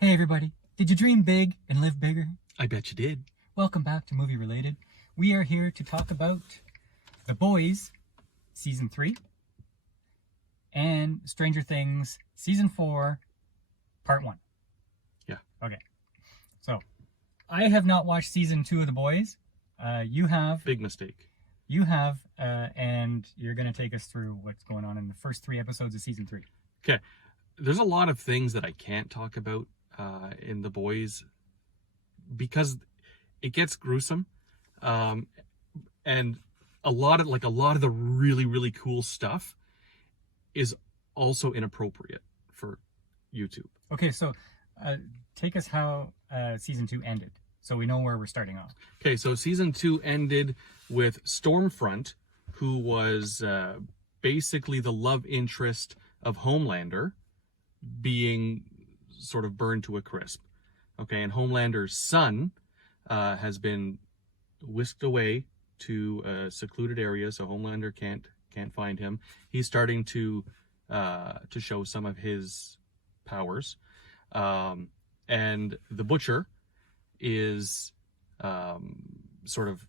Hey everybody, did you dream big and live bigger? I bet you did. Welcome back to Movie Related. We are here to talk about The Boys, Season 3, and Stranger Things, Season 4, Part 1. Yeah. Okay. So, I have not watched Season 2 of The Boys. You have. Big mistake. You have, and you're going to take us through what's going on in the first 3 episodes of Season 3. Okay. There's a lot of things that I can't talk about in The Boys because it gets gruesome, and a lot of the really, really cool stuff is also inappropriate for YouTube. Okay, so take us how Season 2 ended, so we know where we're starting off. Okay, so Season 2 ended with Stormfront, who was basically the love interest of Homelander, being sort of burned to a crisp. Okay, and Homelander's son has been whisked away to a secluded area, so Homelander can't find him. He's starting to show some of his powers, and the Butcher is sort of,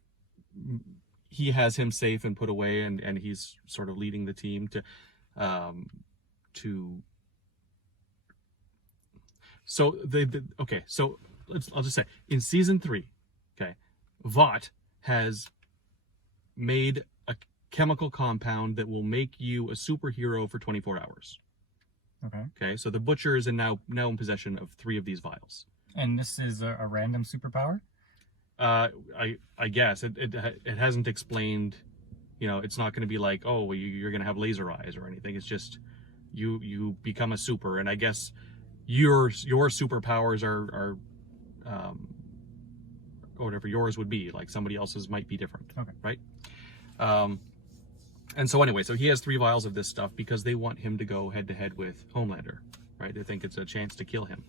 he has him safe and put away, and he's sort of leading the team to so okay, so I'll just say, in Season 3, okay, Vought has made a chemical compound that will make you a superhero for 24 hours. Okay, so the Butcher is now in possession of 3 of these vials. And this is a random superpower? I guess it hasn't explained. You know, it's not going to be like, oh, you're going to have laser eyes or anything. It's just you become a super, and I guess your superpowers are whatever yours would be. Like somebody else's might be different. Okay. Right? And so anyway, so he has 3 vials of this stuff because they want him to go head to head with Homelander. Right? They think it's a chance to kill him.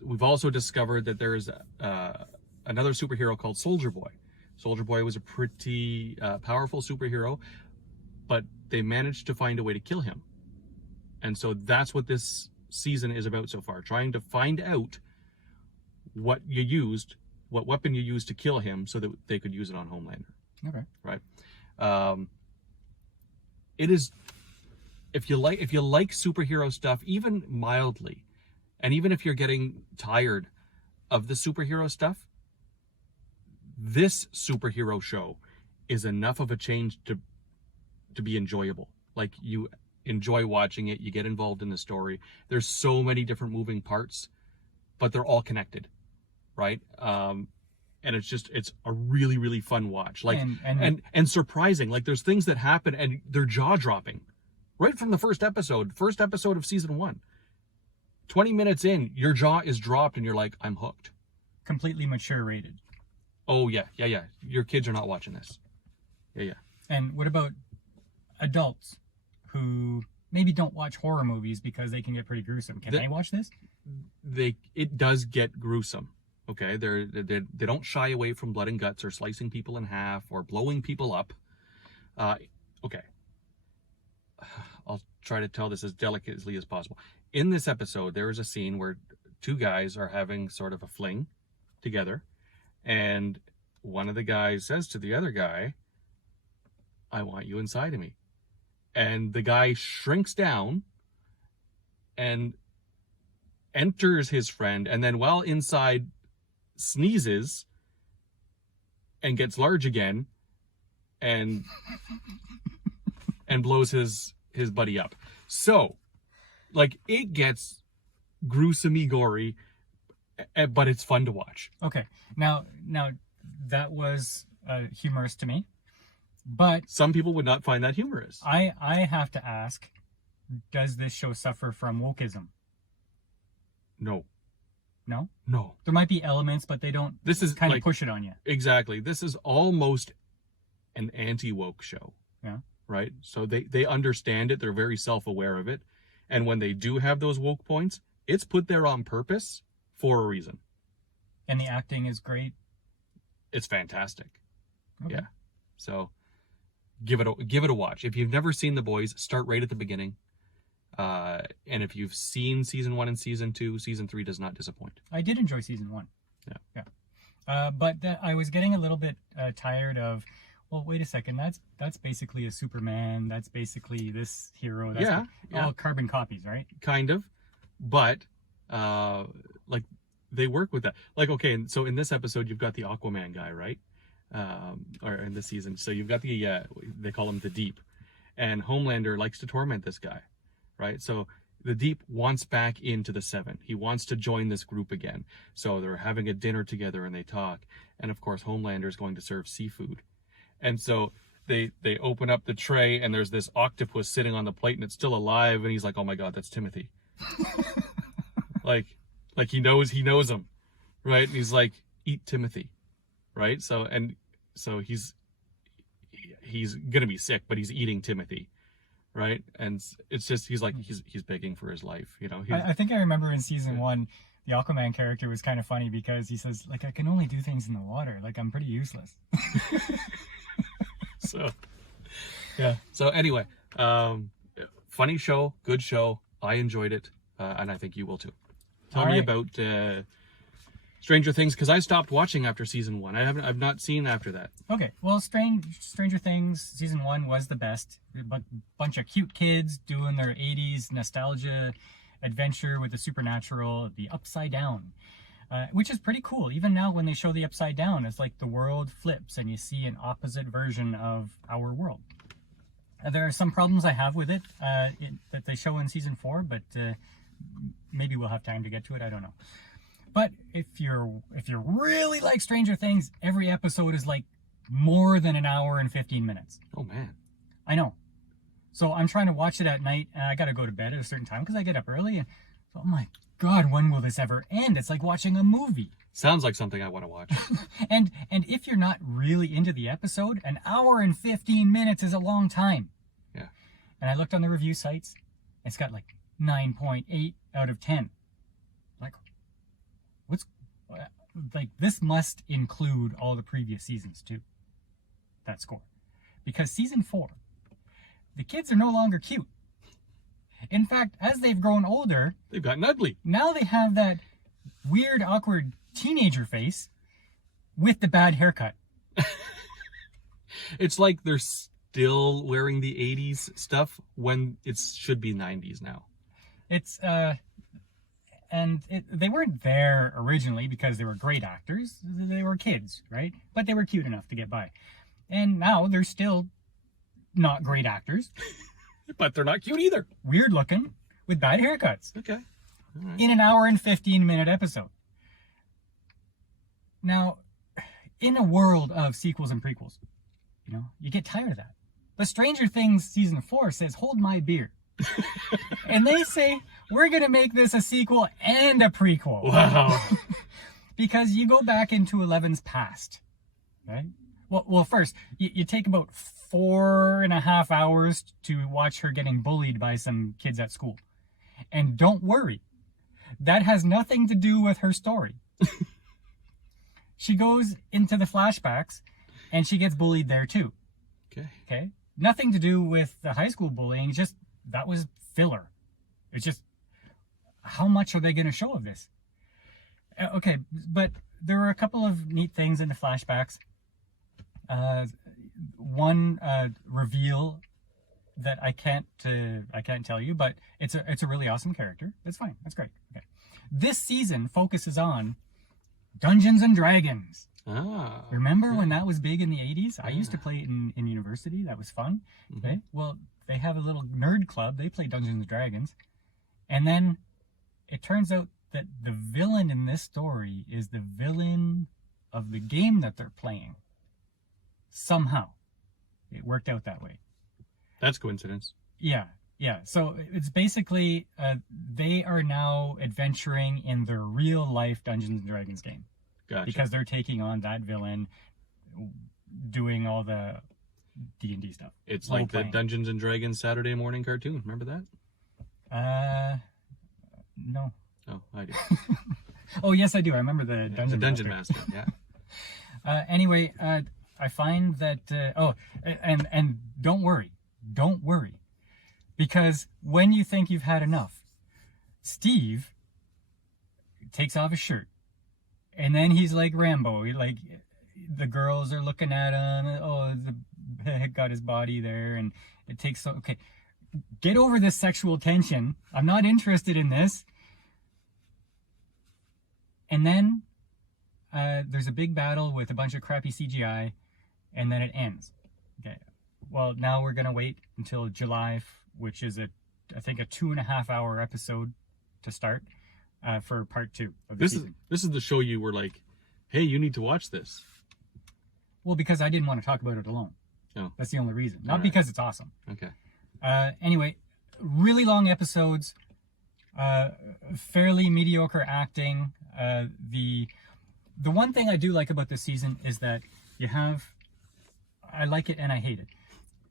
We've also discovered that there's another superhero called Soldier Boy. Soldier Boy was a pretty powerful superhero, but they managed to find a way to kill him. And so that's what this season is about so far, trying to find out what weapon you used to kill him so that they could use it on Homelander. Okay. Right. It is, if you like superhero stuff, even mildly, and even if you're getting tired of the superhero stuff, this superhero show is enough of a change to be enjoyable. Like, you enjoy watching it, you get involved in the story. There's so many different moving parts, but they're all connected, right? And it's a really, really fun watch. Like, and surprising. Like, there's things that happen and they're jaw-dropping right from the first episode of Season 1. 20 minutes in, your jaw is dropped and you're like, I'm hooked. Completely mature rated. Oh, yeah. Your kids are not watching this. Yeah. And what about adults who maybe don't watch horror movies because they can get pretty gruesome? Can they watch this? It does get gruesome. Okay, they don't shy away from blood and guts or slicing people in half or blowing people up. Okay. I'll try to tell this as delicately as possible. In this episode, there is a scene where 2 guys are having sort of a fling together, and one of the guys says to the other guy, I want you inside of me. And the guy shrinks down and enters his friend, and then while inside sneezes and gets large again and blows his buddy up. So, like, it gets gruesome-y, gory, but it's fun to watch. Okay. Now that was humorous to me, but some people would not find that humorous. I have to ask, does this show suffer from wokeism? No. No? No. There might be elements, but they don't kind of push it on you. Exactly. This is almost an anti-woke show. Yeah. Right? So they understand it. They're very self-aware of it. And when they do have those woke points, it's put there on purpose for a reason. And the acting is great. It's fantastic. Okay. Yeah. So give it a watch. If you've never seen The Boys, start right at the beginning. And if you've seen season 1 and season 2, season 3 does not disappoint. I did enjoy season 1. Yeah. But I was getting a little bit tired of, well, wait a second, that's basically a Superman, that's basically this hero, that's all carbon copies, right? Kind of, but like they work with that. Like, okay, and so in this episode you've got the Aquaman guy, right? Or in this season, so you've got the they call him the Deep, and Homelander likes to torment this guy, right? So the Deep wants back into the Seven. He wants to join this group again. So they're having a dinner together and they talk. And of course, Homelander is going to serve seafood. And so they open up the tray and there's this octopus sitting on the plate and it's still alive. And he's like, oh my God, that's Timothy. like he knows him, right? And he's like, eat Timothy, right? So he's going to be sick, but he's eating Timothy. Right, and it's just he's begging for his life, you know. I think I remember in season 1, the Aquaman character was kind of funny because he says, like, I can only do things in the water, like I'm pretty useless. So anyway, funny show, good show. I enjoyed it, and I think you will too. Tell me about Stranger Things, because I stopped watching after season 1. I've not seen after that. Okay, well, Stranger Things season 1 was the best. But bunch of cute kids doing their 80s nostalgia adventure with the supernatural, the Upside Down, which is pretty cool. Even now, when they show the Upside Down, it's like the world flips and you see an opposite version of our world. There are some problems I have with it that they show in season 4, but maybe we'll have time to get to it. I don't know. But if you really like Stranger Things, every episode is like more than an hour and 15 minutes. Oh man. I know. So I'm trying to watch it at night and I got to go to bed at a certain time because I get up early and so, oh my God, when will this ever end? It's like watching a movie. Sounds like something I want to watch. and if you're not really into the episode, an hour and 15 minutes is a long time. Yeah. And I looked on the review sites. It's got like 9.8 out of 10. This must include all the previous seasons too, that score, because season 4, the kids are no longer cute. In fact, as they've grown older, they've gotten ugly. Now they have that weird, awkward teenager face with the bad haircut. It's like they're still wearing the 80s stuff when it should be 90s now. They weren't there originally because they were great actors. They were kids, right? But they were cute enough to get by. And now they're still not great actors. But they're not cute either. Weird looking with bad haircuts. Okay. All right. In an hour and 15 minute episode. Now, in a world of sequels and prequels, you know, you get tired of that. But Stranger Things season 4 says, hold my beer. And they say, we're going to make this a sequel and a prequel. Wow. Because you go back into Eleven's past, right? Well, first, you take about 4.5 hours to watch her getting bullied by some kids at school. And don't worry, that has nothing to do with her story. She goes into the flashbacks and she gets bullied there too. Okay? Nothing to do with the high school bullying, just that was filler. It's just, how much are they going to show of this? Okay, but there were a couple of neat things in the flashbacks. One reveal that I can't tell you, but it's a really awesome character. That's fine. That's great. Okay. This season focuses on Dungeons and Dragons. Ah. Remember when that was big in the 80s? I used to play it in university. That was fun. Mm-hmm. Okay. Well, they have a little nerd club. They play Dungeons and Dragons. And then it turns out that the villain in this story is the villain of the game that they're playing. Somehow. It worked out that way. That's coincidence. Yeah. So it's basically, they are now adventuring in their real life Dungeons and Dragons game. Gotcha. Because they're taking on that villain, doing all the D&D stuff. It's like the Dungeons and Dragons Saturday morning cartoon. Remember that? No. Oh, I do. Oh, yes, I do. I remember the Dungeon Master. Yeah. Anyway, I find that... and don't worry. Because when you think you've had enough, Steve takes off his shirt. And then he's like Rambo. Like, the girls are looking at him. Oh, the got his body there. And it takes so... Okay, get over this sexual tension. I'm not interested in this. And then there's a big battle with a bunch of crappy CGI. And then it ends. Okay. Well, now we're going to wait until July, which is I think a 2.5-hour episode to start for part 2 of the season. This is the show you were like, hey, you need to watch this. Well, because I didn't want to talk about it alone. Oh. That's the only reason. Not right. because it's awesome. Okay. Anyway, really long episodes, fairly mediocre acting. The one thing I do like about this season is that you have, I like it and I hate it,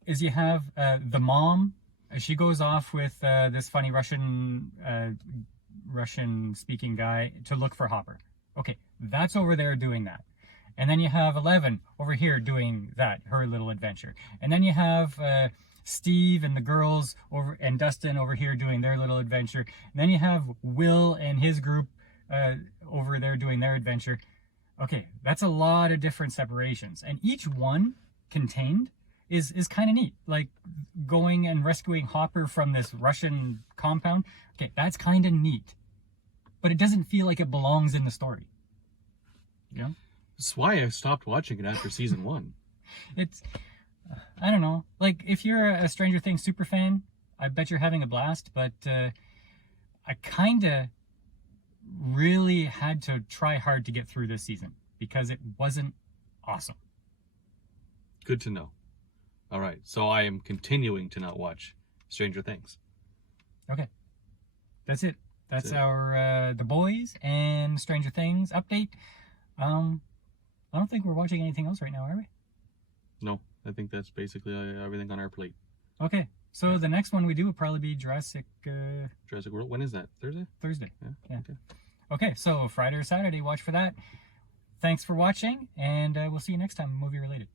is you have the mom. She goes off with this funny Russian speaking guy to look for Hopper. Okay, that's over there doing that. And then you have 11 over here doing that, her little adventure. And then you have Steve and the girls over, and Dustin over here doing their little adventure. And then you have Will and his group over there doing their adventure. Okay, that's a lot of different separations. And each one contained is kind of neat. Like going and rescuing Hopper from this Russian compound. Okay, that's kind of neat. But it doesn't feel like it belongs in the story. You know? That's why I stopped watching it after season 1. It's, I don't know. Like, if you're a Stranger Things super fan, I bet you're having a blast. But I kind of really had to try hard to get through this season because it wasn't awesome. Good to know. All right, so I am continuing to not watch Stranger Things. Okay, that's it. That's our The Boys and Stranger Things update. I don't think we're watching anything else right now, are we? No, I think that's basically everything on our plate. Okay, so the next one we do will probably be Jurassic World. When is that? Thursday? Thursday. Yeah. Okay, so Friday or Saturday, watch for that. Thanks for watching, and we'll see you next time, movie related.